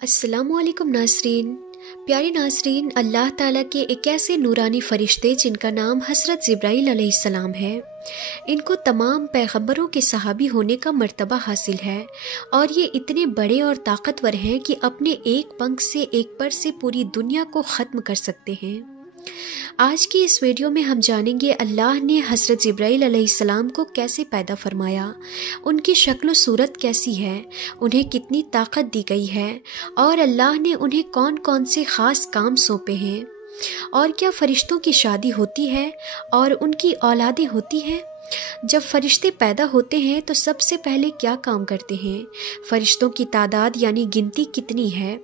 अस्सलामु अलैकुम नाज़रीन। प्यारे नाज़रीन, अल्लाह ताला के एक ऐसे नूरानी फ़रिश्ते जिनका नाम हज़रत जिब्राईल अलैहिस्सलाम है, इनको तमाम पैगंबरों के सहाबी होने का मर्तबा हासिल है और ये इतने बड़े और ताकतवर हैं कि अपने एक पंख से एक पर से पूरी दुनिया को ख़त्म कर सकते हैं। आज की इस वीडियो में हम जानेंगे अल्लाह ने हज़रत जिब्राईल अलैहिस्सलाम को कैसे पैदा फरमाया, उनकी शक्ल सूरत कैसी है, उन्हें कितनी ताकत दी गई है और अल्लाह ने उन्हें कौन कौन से ख़ास काम सौंपे हैं, और क्या फ़रिश्तों की शादी होती है और उनकी औलादें होती हैं। जब फरिश्ते पैदा होते हैं तो सबसे पहले क्या काम करते हैं, फरिश्तों की तादाद यानी गिनती कितनी है,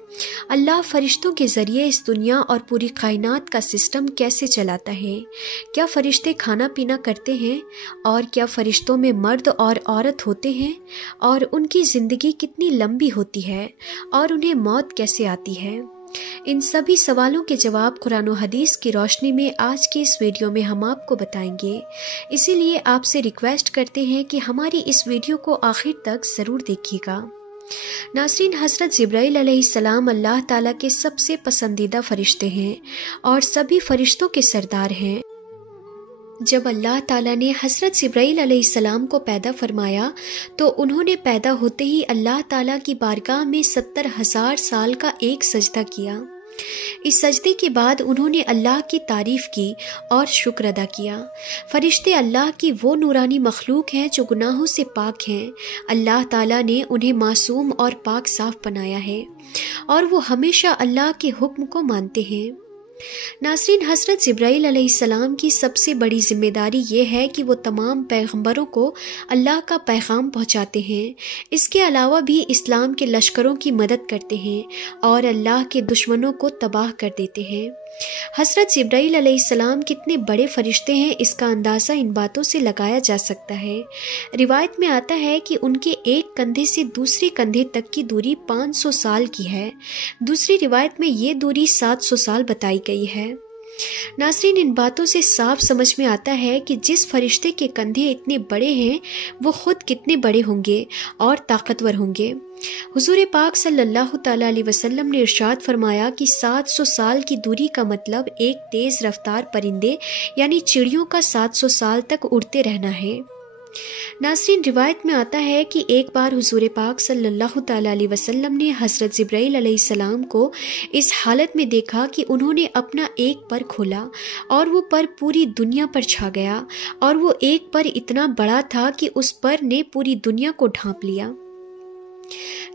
अल्लाह फरिश्तों के ज़रिए इस दुनिया और पूरी कायनात का सिस्टम कैसे चलाता है, क्या फरिश्ते खाना पीना करते हैं और क्या फरिश्तों में मर्द और औरत होते हैं और उनकी ज़िंदगी कितनी लंबी होती है और उन्हें मौत कैसे आती है। इन सभी सवालों के जवाब कुरान और हदीस की रोशनी में आज के इस वीडियो में हम आपको बताएंगे। इसीलिए आपसे रिक्वेस्ट करते हैं कि हमारी इस वीडियो को आखिर तक ज़रूर देखिएगा। नाज़रीन, हज़रत जिब्राईल अलैहिस्सलाम अल्लाह ताला के सबसे पसंदीदा फरिश्ते हैं और सभी फरिश्तों के सरदार हैं। जब अल्लाह ताला ने हज़रत जिब्राईल अलैहिस्सलाम को पैदा फरमाया तो उन्होंने पैदा होते ही अल्लाह ताला की बारगाह में 70,000 साल का एक सजदा किया। इस सजदे के बाद उन्होंने अल्लाह की तारीफ़ की और शुक्र अदा किया। फरिश्ते अल्लाह की वो नूरानी मखलूक हैं जो गुनाहों से पाक हैं। अल्लाह ताला ने उन्हें मासूम और पाक साफ बनाया है और वो हमेशा अल्लाह के हुक्म को मानते हैं। नाज़रीन, हज़रत जिब्राईल अलैहिस्सलाम की सबसे बड़ी जिम्मेदारी ये है कि वो तमाम पैगंबरों को अल्लाह का पैगाम पहुँचाते हैं। इसके अलावा भी इस्लाम के लश्करों की मदद करते हैं और अल्लाह के दुश्मनों को तबाह कर देते हैं। हज़रत जिब्राईल अलैहिस्सलाम कितने बड़े फरिश्ते हैं इसका अंदाज़ा इन बातों से लगाया जा सकता है। रिवायत में आता है कि उनके एक कंधे से दूसरे कंधे तक की दूरी 500 साल की है। दूसरी रिवायत में ये दूरी 700 साल बताई गई है। नाज़रीन, इन बातों से साफ समझ में आता है कि जिस फरिश्ते के कंधे इतने बड़े हैं वो खुद कितने बड़े होंगे और ताकतवर होंगे। हुजूर पाक सल्लल्लाहु तआला अलैहि वसल्लम ने इरशाद फरमाया कि 700 साल की दूरी का मतलब एक तेज़ रफ्तार परिंदे यानी चिड़ियों का 700 साल तक उड़ते रहना है। नाज़रीन, रिवायत में आता है कि एक बार हुजूर पाक सल्लल्लाहु तआला अलैहि वसल्लम ने हज़रत जिब्राईल अलैहिस्सलाम को इस हालत में देखा कि उन्होंने अपना एक पर खोला और वो पर पूरी दुनिया पर छा गया और वो एक पर इतना बड़ा था कि उस पर ने पूरी दुनिया को ढांप लिया।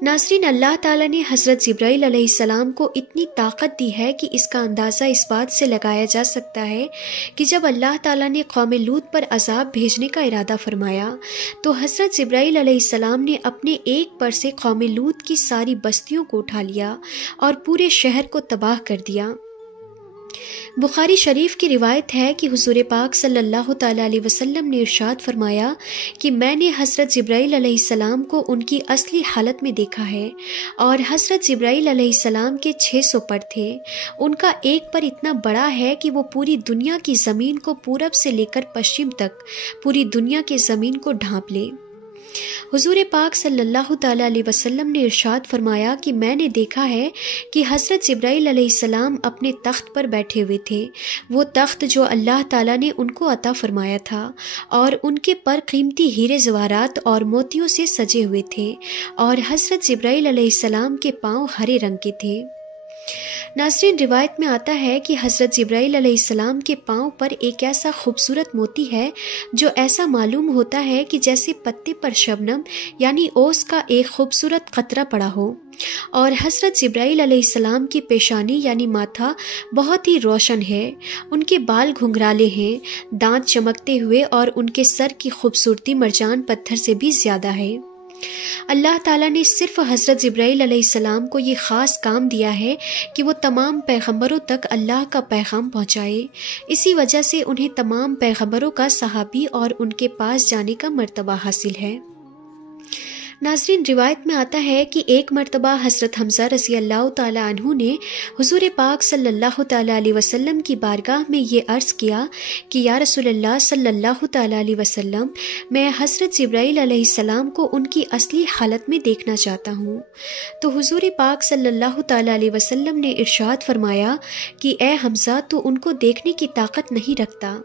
नाज़रीन, अल्लाह ताला ने हज़रत जिब्राईल अलैहिस्सलाम को इतनी ताकत दी है कि इसका अंदाज़ा इस बात से लगाया जा सकता है कि जब अल्लाह ताला ने कौम लूत पर अजाब भेजने का इरादा फरमाया तो हज़रत जिब्राईल अलैहिस्सलाम ने अपने एक पर से कौम लूत की सारी बस्तियों को उठा लिया और पूरे शहर को तबाह कर दिया। बुखारी शरीफ की रिवायत है कि हुजूर पाक सल्लल्लाहु तआला अलैहि वसल्लम ने इरशाद फरमाया कि मैंने हज़रत जिब्राईल अलैहिस्सलाम को उनकी असली हालत में देखा है और हज़रत जिब्राईल अलैहिस्सलाम के 600 पर थे। उनका एक पर इतना बड़ा है कि वो पूरी दुनिया की ज़मीन को पूरब से लेकर पश्चिम तक पूरी दुनिया की ज़मीन को ढांप ले। हुजूर पाक सल्लल्लाहु तआला अलैहि वसल्लम ने इरशाद फरमाया कि मैंने देखा है कि हज़रत जिब्राईल अलैहिस्सलाम अपने तख्त पर बैठे हुए थे, वो तख्त जो अल्लाह ताला ने उनको अता फरमाया था, और उनके पर कीमती हीरे जवाहरात और मोतियों से सजे हुए थे और हज़रत जिब्राईल अलैहिस्सलाम के पाँव हरे रंग के थे। नाज़रीन, रिवायत में आता है कि हज़रत जिब्राईल अलैहिस्सलाम के पाँव पर एक ऐसा खूबसूरत मोती है जो ऐसा मालूम होता है कि जैसे पत्ते पर शबनम यानी ओस का एक खूबसूरत कतरा पड़ा हो, और हज़रत जिब्राईल अलैहिस्सलाम की पेशानी यानी माथा बहुत ही रोशन है। उनके बाल घुंघराले हैं, दांत चमकते हुए और उनके सर की खूबसूरती मरजान पत्थर से भी ज़्यादा है। अल्लाह ताला ने सिर्फ हज़रत जिब्राईल अलैहिस्सलाम को ये ख़ास काम दिया है कि वो तमाम पैगंबरों तक अल्लाह का पैगाम पहुँचाए। इसी वजह से उन्हें तमाम पैगंबरों का सहाबी और उनके पास जाने का मर्तबा हासिल है। ناظرین، روایت میں آتا ہے کہ ایک مرتبہ حضرت حمزہ رضی اللہ تعالیٰ عنہ نے حضور پاک صلی اللہ تعالیٰ علیہ وسلم کی بارگاہ میں یہ عرض کیا کہ یا رسول اللہ صلی اللہ تعالیٰ علیہ وسلم، میں حضرت جبرائیل علیہ السلام کو ان کی اصلی حالت میں دیکھنا چاہتا ہوں۔ تو حضور پاک صلی اللہ تعالیٰ علیہ وسلم نے ارشاد فرمایا کہ اے حمزہ، تو ان کو دیکھنے کی طاقت نہیں رکھتا۔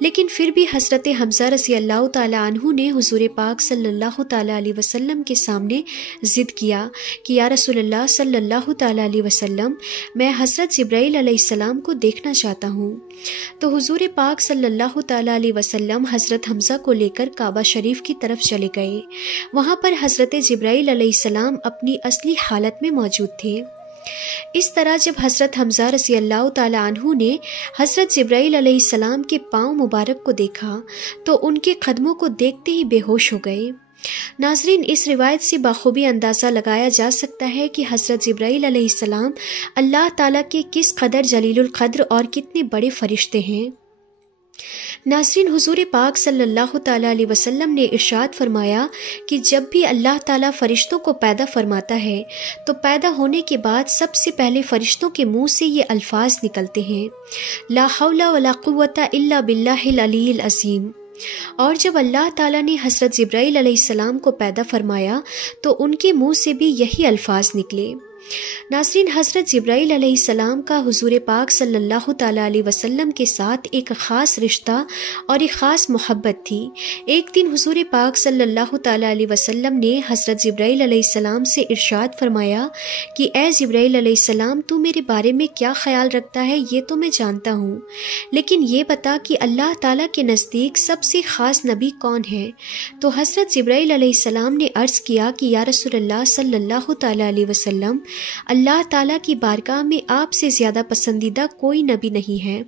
لیکن پھر بھی حضرت حمزہ رضی اللہ تعالیٰ عنہ نے حضور پاک صلی اللہ تعالیٰ علیہ وسلم کے سامنے ضد کیا کہ یا رسول اللہ صلی اللہ تعالیٰ علیہ وسلم، میں حضرت جبرائیل علیہ السلام کو دیکھنا چاہتا ہوں۔ تو حضور پاک صلی اللہ تعالیٰ علیہ وسلم حضرت حمزہ کو لے کر کعبہ شریف کی طرف چلے گئے۔ وہاں پر حضرت جبرائیل علیہ السلام اپنی اصلی حالت میں موجود تھے۔ اس طرح جب حضرت حمزہ رضی اللہ تعالیٰ عنہ نے حضرت جبرائیل علیہ السلام کے پاؤں مبارک کو دیکھا تو ان کے قدموں کو دیکھتے ہی بے ہوش ہو گئے۔ ناظرین، اس روایت سے بخوبی اندازہ لگایا جا سکتا ہے کہ حضرت جبرائیل علیہ السلام اللہ تعالیٰ کے کس قدر جلیل القدر اور کتنے بڑے فرشتے ہیں۔ ناظرین، حضور پاک صلی اللہ تعالیٰ علیہ وسلم نے ارشاد فرمایا کہ جب بھی اللہ تعالیٰ فرشتوں کو پیدا فرماتا ہے تو پیدا ہونے کے بعد سب سے پہلے فرشتوں کے منہ سے یہ الفاظ نکلتے ہیں، لا حول ولا قوت الا باللہ العلی العظیم۔ اور جب اللہ تعالیٰ نے حضرت جبرائیل علیہ السلام کو پیدا فرمایا تو ان کے منہ سے بھی یہی الفاظ نکلے۔ ناظرین، حضرت جبرائیل علیہ السلام کا حضور پاک صلی اللہ تعالیٰ علیہ وسلم کے ساتھ ایک خاص رشتہ اور ایک خاص محبت تھی۔ ایک دن حضور پاک صلی اللہ تعالیٰ علیہ وسلم نے حضرت جبرائیل علیہ السلام سے ارشاد فرمایا کہ اے جبرائیل علیہ السلام، تو میرے بارے میں کیا خیال رکھتا ہے یہ تو میں جانتا ہوں، لیکن یہ بتا کہ اللہ تعالیٰ کے نزدیک سب سے خاص نبی کون ہے؟ تو حضرت جبرائیل علیہ السلام نے عرض کیا کہ یا رسول اللہ صلی اللہ تعالیٰ علیہ وسلم، اللہ تعالیٰ کی بارگاہ میں آپ سے زیادہ پسندیدہ کوئی نبی نہیں ہے۔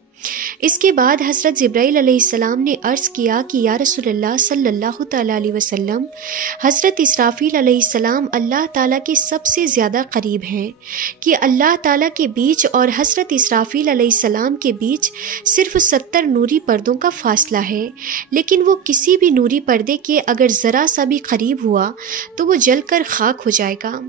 اس کے بعد حضرت جبرائیل علیہ السلام نے عرض کیا کہ یا رسول اللہ صلی اللہ تعالیٰ علیہ وسلم، حضرت اسرافیل علیہ السلام اللہ تعالیٰ کے سب سے زیادہ قریب ہیں کہ اللہ تعالیٰ کے بیچ اور حضرت اسرافیل علیہ السلام کے بیچ صرف 70 نوری پردوں کا فاصلہ ہے، لیکن وہ کسی بھی نوری پردے کے اگر ذرا سا بھی قریب ہوا تو وہ جل کر خاک ہو جائے گا۔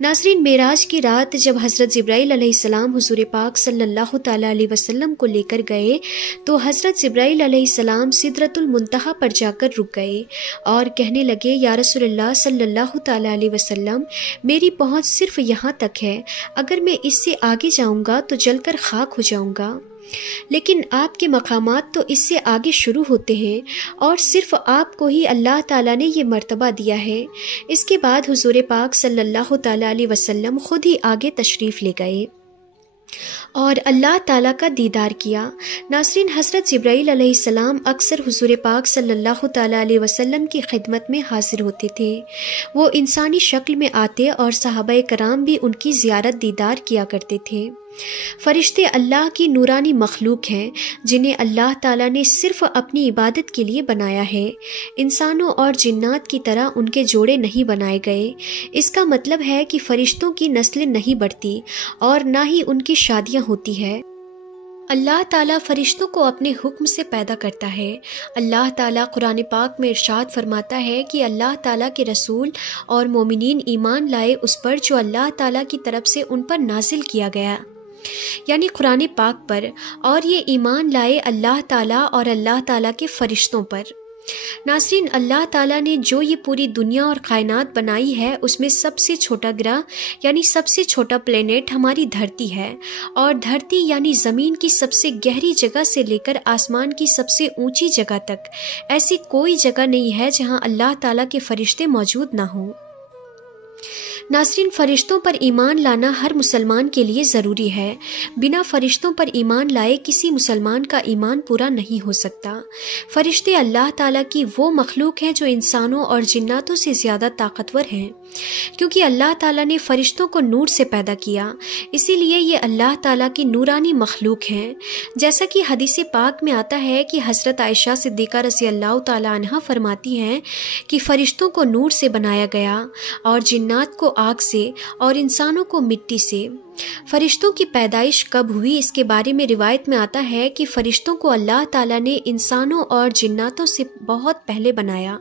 ناظرین، معراج کی رات جب حضرت جبرائیل علیہ السلام حضور پاک صلی اللہ تعالیٰ علیہ وسلم کو لے کر گئے تو حضرت جبرائیل علیہ السلام سدرۃ المنتہا پر جا کر رک گئے اور کہنے لگے، یا رسول اللہ صلی اللہ تعالیٰ علیہ وسلم، میری پہنچ صرف یہاں تک ہے، اگر میں اس سے آگے جاؤں گا تو جل کر خاک ہو جاؤں گا۔ لیکن آپ کے مقامات تو اس سے آگے شروع ہوتے ہیں اور صرف آپ کو ہی اللہ تعالیٰ نے یہ مرتبہ دیا ہے۔ اس کے بعد حضور پاک صلی اللہ تعالیٰ علیہ وسلم خود ہی آگے تشریف لے گئے اور اللہ تعالیٰ کا دیدار کیا۔ ناظرین، حضرت جبرائیل علیہ السلام اکثر حضور پاک صلی اللہ تعالیٰ علیہ وسلم کی خدمت میں حاضر ہوتے تھے۔ وہ انسانی شکل میں آتے اور صحابہ کرام بھی ان کی زیارت دیدار کیا کرتے تھے۔ فرشتے اللہ کی نورانی مخلوق ہیں جنہیں اللہ تعالیٰ نے صرف اپنی عبادت کے لیے بنایا ہے۔ انسانوں اور جنات کی طرح ان کے جوڑے نہیں بنائے گئے۔ اس کا مطلب ہے کہ فرشتوں کی نسلیں نہیں بڑھتی اور نہ ہی ان کی شادیاں ہوتی ہے۔ اللہ تعالیٰ فرشتوں کو اپنے حکم سے پیدا کرتا ہے۔ اللہ تعالیٰ قرآن پاک میں ارشاد فرماتا ہے کہ اللہ تعالیٰ کے رسول اور مومنین ایمان لائے اس پر جو اللہ تعالیٰ کی طرف سے ان پر نازل کیا گیا، یعنی قرآن پاک پر، اور یہ ایمان لائے اللہ تعالیٰ اور اللہ تعالیٰ کے فرشتوں پر۔ ناظرین، اللہ تعالیٰ نے جو یہ پوری دنیا اور کائنات بنائی ہے اس میں سب سے چھوٹا گرہ یعنی سب سے چھوٹا پلینٹ ہماری دھرتی ہے، اور دھرتی یعنی زمین کی سب سے گہری جگہ سے لے کر آسمان کی سب سے اونچی جگہ تک ایسی کوئی جگہ نہیں ہے جہاں اللہ تعالیٰ کے فرشتے موجود نہ ہوں۔ ناظرین، فرشتوں پر ایمان لانا ہر مسلمان کے لیے ضروری ہے۔ بنا فرشتوں پر ایمان لائے کسی مسلمان کا ایمان پورا نہیں ہو سکتا۔ فرشتے اللہ تعالیٰ کی وہ مخلوق ہیں جو انسانوں اور جناتوں سے زیادہ طاقتور ہیں، کیونکہ اللہ تعالیٰ نے فرشتوں کو نور سے پیدا کیا، اسی لیے یہ اللہ تعالیٰ کی نورانی مخلوق ہیں۔ جیسا کہ حدیث پاک میں آتا ہے کہ حضرت عائشہ صدیقہ رضی اللہ تعالیٰ عنہا فرماتی ہیں کہ فرشتوں کو نور سے بنایا گیا اور جنات کو आग से और इंसानों को मिट्टी से। फरिश्तों की पैदाइश कब हुई, इसके बारे में रिवायत में आता है कि फरिश्तों को अल्लाह ताला ने इंसानों और जिन्नातों से बहुत पहले बनाया।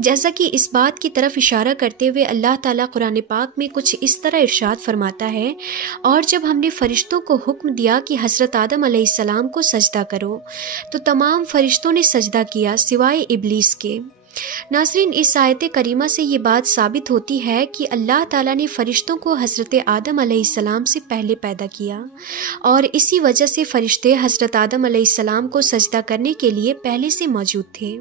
जैसा कि इस बात की तरफ इशारा करते हुए अल्लाह ताला कुरान पाक में कुछ इस तरह इरशाद फरमाता है, और जब हमने फरिश्तों को हुक्म दिया कि हज़रत आदम अलैहिस्सलाम को सजदा करो तो तमाम फरिश्तों ने सजदा किया सिवाय इब्लीस के। नाज़रीन, इस आयत करीमा से ये बात साबित होती है कि अल्लाह ताला ने फ़रिश्तों को हज़रत आदम अलैहिस्सलाम से पहले पैदा किया और इसी वजह से फ़रिश्ते हज़रत आदम अलैहिस्सलाम को सजदा करने के लिए पहले से मौजूद थे।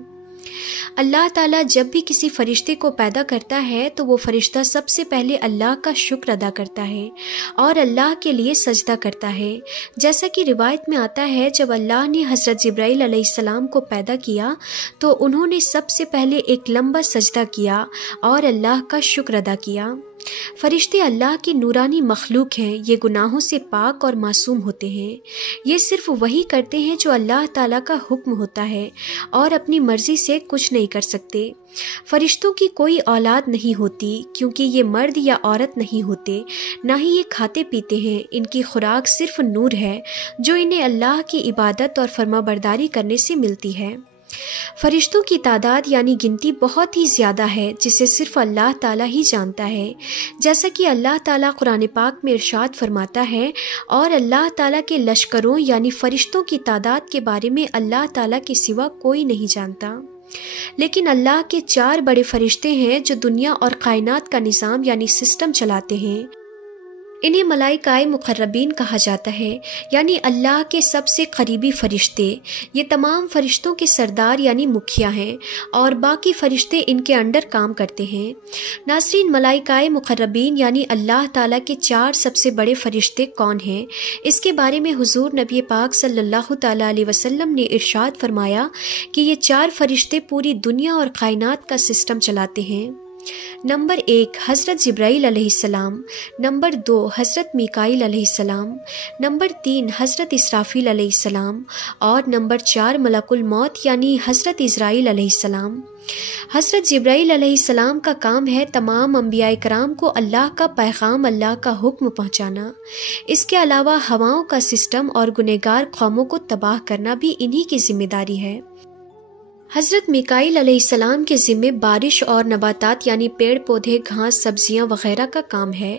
अल्लाह ताला जब भी किसी फरिश्ते को पैदा करता है तो वो फरिश्ता सबसे पहले अल्लाह का शुक्र अदा करता है और अल्लाह के लिए सजदा करता है। जैसा कि रिवायत में आता है, जब अल्लाह ने हज़रत जिब्राइल अलैहिस्सलाम को पैदा किया तो उन्होंने सबसे पहले एक लंबा सजदा किया और अल्लाह का शुक्र अदा किया। फरिश्ते अल्लाह की नूरानी मखलूक हैं, ये गुनाहों से पाक और मासूम होते हैं। ये सिर्फ वही करते हैं जो अल्लाह ताला का हुक्म होता है और अपनी मर्जी से कुछ नहीं कर सकते। फरिश्तों की कोई औलाद नहीं होती क्योंकि ये मर्द या औरत नहीं होते, ना ही ये खाते पीते हैं। इनकी खुराक सिर्फ नूर है जो इन्हें अल्लाह की इबादत और फरमाबरदारी करने से मिलती है। फरिश्तों की तादाद यानी गिनती बहुत ही ज़्यादा है जिसे सिर्फ अल्लाह ताला ही जानता है। जैसा कि अल्लाह ताला कुरान पाक में इरशाद फरमाता है, और अल्लाह ताला के लश्करों यानी फरिश्तों की तादाद के बारे में अल्लाह ताला के सिवा कोई नहीं जानता। लेकिन अल्लाह के 4 बड़े फरिश्ते हैं जो दुनिया और कायनात का निज़ाम यानी सिस्टम चलाते हैं। इन्हें मलाइकाए मुकर्रबीन कहा जाता है, यानी अल्लाह के सबसे करीबी फरिश्ते। ये तमाम फरिश्तों के सरदार यानी मुखिया हैं और बाकी फरिश्ते इनके अंडर काम करते हैं। नाज़रीन, मलाइकाए मुकर्रबीन यानी अल्लाह ताला के 4 सबसे बड़े फरिश्ते कौन हैं, इसके बारे में हुजूर नबी पाक सल्लल्लाहु तआला अलैहि वसल्लम ने इरशाद फरमाया कि ये 4 फरिश्ते पूरी दुनिया और कायनात का सिस्टम चलाते हैं। नंबर 1 हज़रत जिब्राइल अलैहिस्सलाम, नंबर 2 हज़रत मीकाईल अलैहिस्सलाम, नंबर 3 हज़रत इसराफील अलैहिस्सलाम और नंबर 4 मलकुल मौत यानी हज़रत इज़राइल अलैहिस्सलाम। हज़रत जिब्राइल अलैहिस्सलाम का काम है तमाम अंबिया इकराम को अल्लाह का पैगाम, अल्लाह का हुक्म पहुँचाना। इसके अलावा हवाओं का सिस्टम और गुनहगार कौमों को तबाह करना भी इन्हीं की जिम्मेदारी है। हज़रत मीकाईल अलैहिस्सलाम के ज़िम्मे बारिश और नबातात यानी पेड़ पौधे, घास, सब्जियां वगैरह का काम है।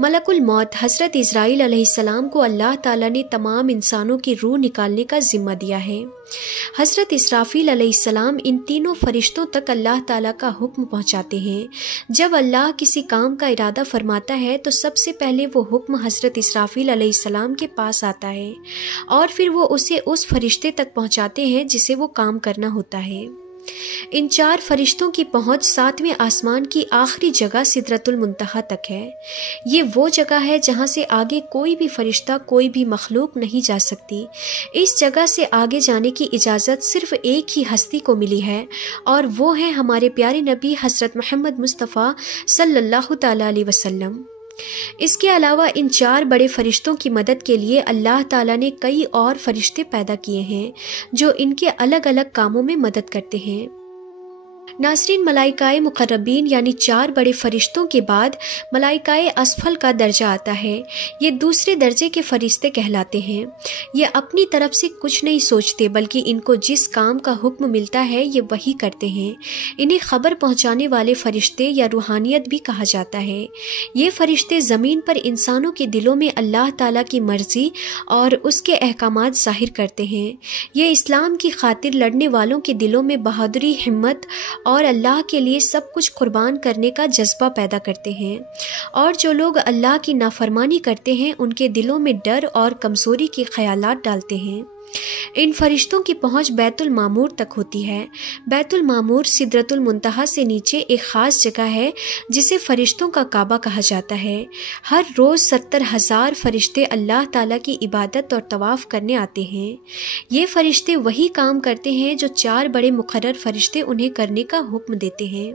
मलकुल मौत हज़रत इज़राइल अलैहिस्सलाम को अल्लाह ताला ने तमाम इंसानों की रूह निकालने का ज़िम्मा दिया है। हज़रत इसराफील अलैहिस्सलाम इन तीनों फरिश्तों तक अल्लाह ताला का हुक्म पहुँचाते हैं। जब अल्लाह किसी काम का इरादा फरमाता है तो सबसे पहले वो हुक्म हज़रत इसराफील अलैहिस्सलाम के पास आता है और फिर वो उसे उस फरिश्ते तक पहुँचाते हैं जिसे वो काम करना होता है। इन 4 फरिश्तों की पहुंच 7वें आसमान की आखिरी जगह सिदरतुल मुंतहा तक है। ये वो जगह है जहां से आगे कोई भी फरिश्ता, कोई भी मखलूक नहीं जा सकती। इस जगह से आगे जाने की इजाज़त सिर्फ एक ही हस्ती को मिली है और वो है हमारे प्यारे नबी हज़रत मोहम्मद मुस्तफ़ा सल्लल्लाहु तआला अलैहि वसल्लम। इसके अलावा इन 4 बड़े फरिश्तों की मदद के लिए अल्लाह ताला ने कई और फरिश्ते पैदा किए हैं जो इनके अलग अलग कामों में मदद करते हैं। नाज़रीन, मलाइकाए मुकर्रबीन यानी 4 बड़े फरिश्तों के बाद मलाइकाए असफल का दर्जा आता है। ये दूसरे दर्जे के फरिश्ते कहलाते हैं। ये अपनी तरफ से कुछ नहीं सोचते बल्कि इनको जिस काम का हुक्म मिलता है ये वही करते हैं। इन्हें खबर पहुंचाने वाले फरिश्ते या रूहानियत भी कहा जाता है। ये फरिश्ते ज़मीन पर इंसानों के दिलों में अल्लाह ताला की मर्जी और उसके अहकामात ज़ाहिर करते हैं। ये इस्लाम की खातिर लड़ने वालों के दिलों में बहादुरी, हिम्मत और अल्लाह के लिए सब कुछ कुर्बान करने का जज्बा पैदा करते हैं, और जो लोग अल्लाह की नाफरमानी करते हैं उनके दिलों में डर और कमज़ोरी के ख्यालात डालते हैं। इन फरिश्तों की पहुंच बैतुल मामूर तक होती है। बैतुल मामूर सिदरतुल मुंतहा से नीचे एक ख़ास जगह है जिसे फरिश्तों का काबा कहा जाता है। हर रोज़ 70,000 फरिश्ते अल्लाह ताला की इबादत और तवाफ़ करने आते हैं। ये फरिश्ते वही काम करते हैं जो 4 बड़े मुकर्रर फरिश्ते उन्हें करने का हुक्म देते हैं।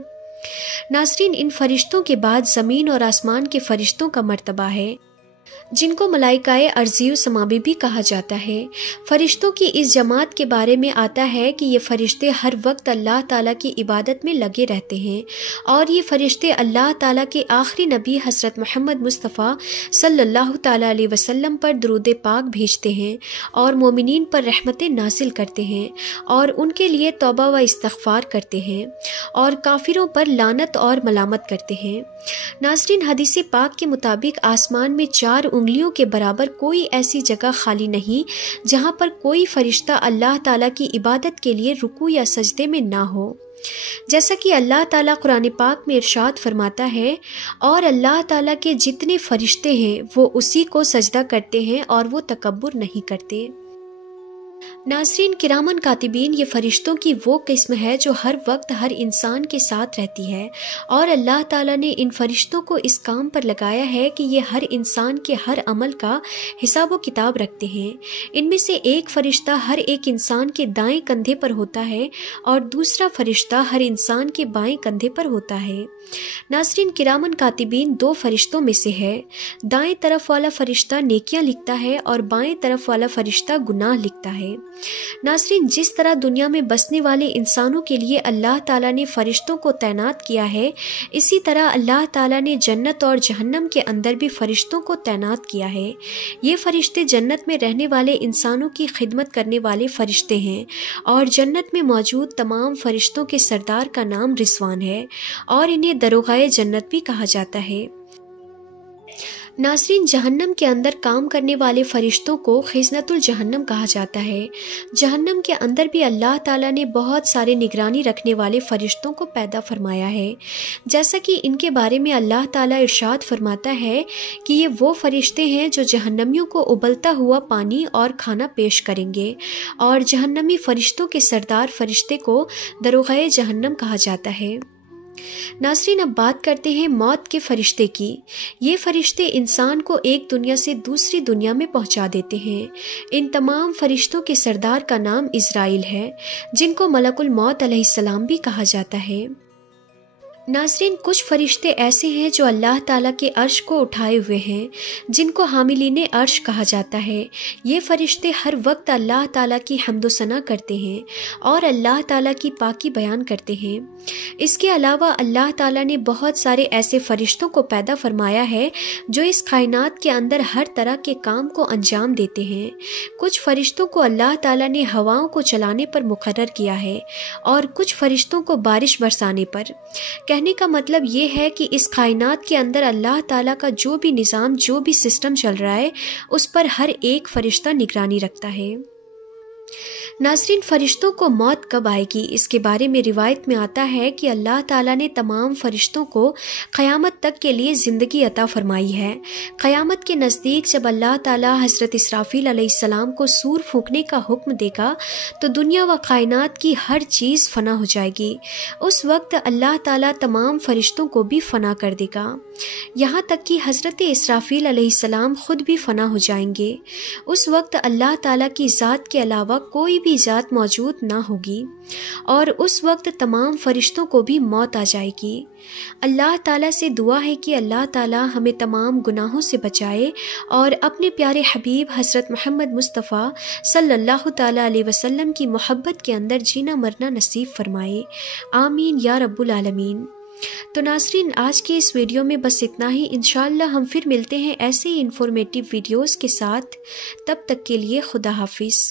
नाज़रीन, इन फरिश्तों के बाद ज़मीन और आसमान के फरिश्तों का मर्तबा है। جن کو ملائکہ ارضی و سماوی بھی کہا جاتا ہے۔ فرشتوں کی اس جماعت کے بارے میں آتا ہے کہ یہ فرشتے ہر وقت اللہ تعالیٰ کی عبادت میں لگے رہتے ہیں، اور یہ فرشتے اللہ تعالیٰ کے آخری نبی حضرت محمد مصطفیٰ صلی اللہ تعالیٰ علیہ وسلم پر درود پاک بھیجتے ہیں اور مومنین پر رحمتیں نازل کرتے ہیں، اور ان کے لیے توبہ و استغفار کرتے ہیں، اور کافروں پر لعنت اور ملامت کرتے ہیں۔ ناظرین، حدیث پاک کے مطابق آسمان میں 4 انگلیوں کے برابر کوئی ایسی جگہ خالی نہیں جہاں پر کوئی فرشتہ اللہ تعالیٰ کی عبادت کے لیے رکوع یا سجدے میں نہ ہو۔ جیسا کہ اللہ تعالیٰ قرآن پاک میں ارشاد فرماتا ہے، اور اللہ تعالیٰ کے جتنے فرشتے ہیں وہ اسی کو سجدہ کرتے ہیں اور وہ تکبر نہیں کرتے۔ ناظرین کرامن کاتبین، یہ فرشتوں کی وہ قسم ہے جو ہر وقت ہر انسان کے ساتھ رہتی ہے، اور اللہ تعالیٰ نے ان فرشتوں کو اس کام پر لگایا ہے کہ یہ ہر انسان کے ہر عمل کا حساب و کتاب رکھتے ہیں۔ ان میں سے ایک فرشتہ ہر ایک انسان کے دائیں کندھے پر ہوتا ہے اور دوسرا فرشتہ ہر انسان کے بائیں کندھے پر ہوتا ہے۔ ناظرین کرامن کاتبین 2 فرشتوں میں سے ہے۔ دائیں طرف والا فرشتہ نیکیاں لکھتا ہے اور بائیں طرف والا فرشتہ گناہ لکھتا ہے۔ ناظرین، جس طرح دنیا میں بسنے والے انسانوں کے لیے اللہ تعالیٰ نے فرشتوں کو تعینات کیا ہے، اسی طرح اللہ تعالیٰ نے جنت اور جہنم کے اندر بھی فرشتوں کو تعینات کیا ہے۔ یہ فرشتے جنت میں رہنے والے انسانوں کی خدمت کرنے والے فرشتے ہیں، اور جنت میں موجود تمام فرشتوں کے سردار کا نام رضوان ہے، اور انہیں دروغائے جنت بھی کہا جاتا ہے۔ ناظرین، جہنم کے اندر کام کرنے والے فرشتوں کو خزنۃ الجہنم کہا جاتا ہے۔ جہنم کے اندر بھی اللہ تعالیٰ نے بہت سارے نگرانی رکھنے والے فرشتوں کو پیدا فرمایا ہے، جیسا کہ ان کے بارے میں اللہ تعالیٰ ارشاد فرماتا ہے کہ یہ وہ فرشتے ہیں جو جہنمیوں کو ابلتا ہوا پانی اور کھانا پیش کریں گے، اور جہنمی فرشتوں کے سردار فرشتے کو دروغۂ جہنم کہا جاتا ہے۔ ناظرین، اب بات کرتے ہیں موت کے فرشتے کی۔ یہ فرشتے انسان کو ایک دنیا سے دوسری دنیا میں پہنچا دیتے ہیں۔ ان تمام فرشتوں کے سردار کا نام عزرائیل ہے، جن کو ملک الموت علیہ السلام بھی کہا جاتا ہے۔ ناظرین، کچھ فرشتے ایسے ہیں جو اللہ تعالیٰ کے عرش کو اٹھائے ہوئے ہیں، جن کو حاملین عرش کہا جاتا ہے۔ یہ فرشتے ہر وقت اللہ تعالیٰ کی حمد و ثنا کرتے ہیں اور اللہ تعالیٰ کی پاکی بیان کرتے ہیں۔ اس کے علاوہ اللہ تعالیٰ نے بہت سارے ایسے فرشتوں کو پیدا فرمایا ہے جو اس کائنات کے اندر ہر طرح کے کام کو انجام دیتے ہیں۔ کچھ فرشتوں کو اللہ تعالیٰ نے ہواؤں کو چلانے پر مقرر کیا ہے، اور کچھ فرشتوں کو بارش برسانے پر۔ کہنے کا مطلب یہ ہے کہ اس کائنات کے اندر اللہ تعالیٰ کا جو بھی نظام، جو بھی سسٹم چل رہا ہے، اس پر ہر ایک فرشتہ نگرانی رکھتا ہے۔ ناظرین، فرشتوں کو موت کب آئے گی، اس کے بارے میں روایت میں آتا ہے کہ اللہ تعالیٰ نے تمام فرشتوں کو قیامت تک کے لیے زندگی عطا فرمائی ہے۔ قیامت کے نزدیک جب اللہ تعالیٰ حضرت اسرافیل علیہ السلام کو سور پھونکنے کا حکم دے گا تو دنیا و کائنات کی ہر چیز فنا ہو جائے گی۔ اس وقت اللہ تعالیٰ تمام فرشتوں کو بھی فنا کر دے گا، یہاں تک کہ حضرت اسرافیل علیہ السلام خود بھی فنا ہو جائیں گے۔ اس وقت اللہ تعالیٰ کی ذات کے علاوہ کوئی بھی ذات موجود نہ ہوگی، اور اس وقت تمام فرشتوں کو بھی موت آ جائے گی۔ اللہ تعالیٰ سے دعا ہے کہ اللہ تعالیٰ ہمیں تمام گناہوں سے بچائے اور اپنے پیارے حبیب حضرت محمد مصطفیٰ صلی اللہ تعالیٰ علیہ وسلم کی محبت کے اندر جینا مرنا نصیب فرمائے، آمین یا رب العالمین۔ تو ناظرین، آج کی اس ویڈیو میں بس اتنا ہی۔ انشاءاللہ ہم پھر ملتے ہیں ایسے ہی انفارمیٹیو ویڈیوز کے ساتھ۔ تب تک کے لیے خدا حافظ۔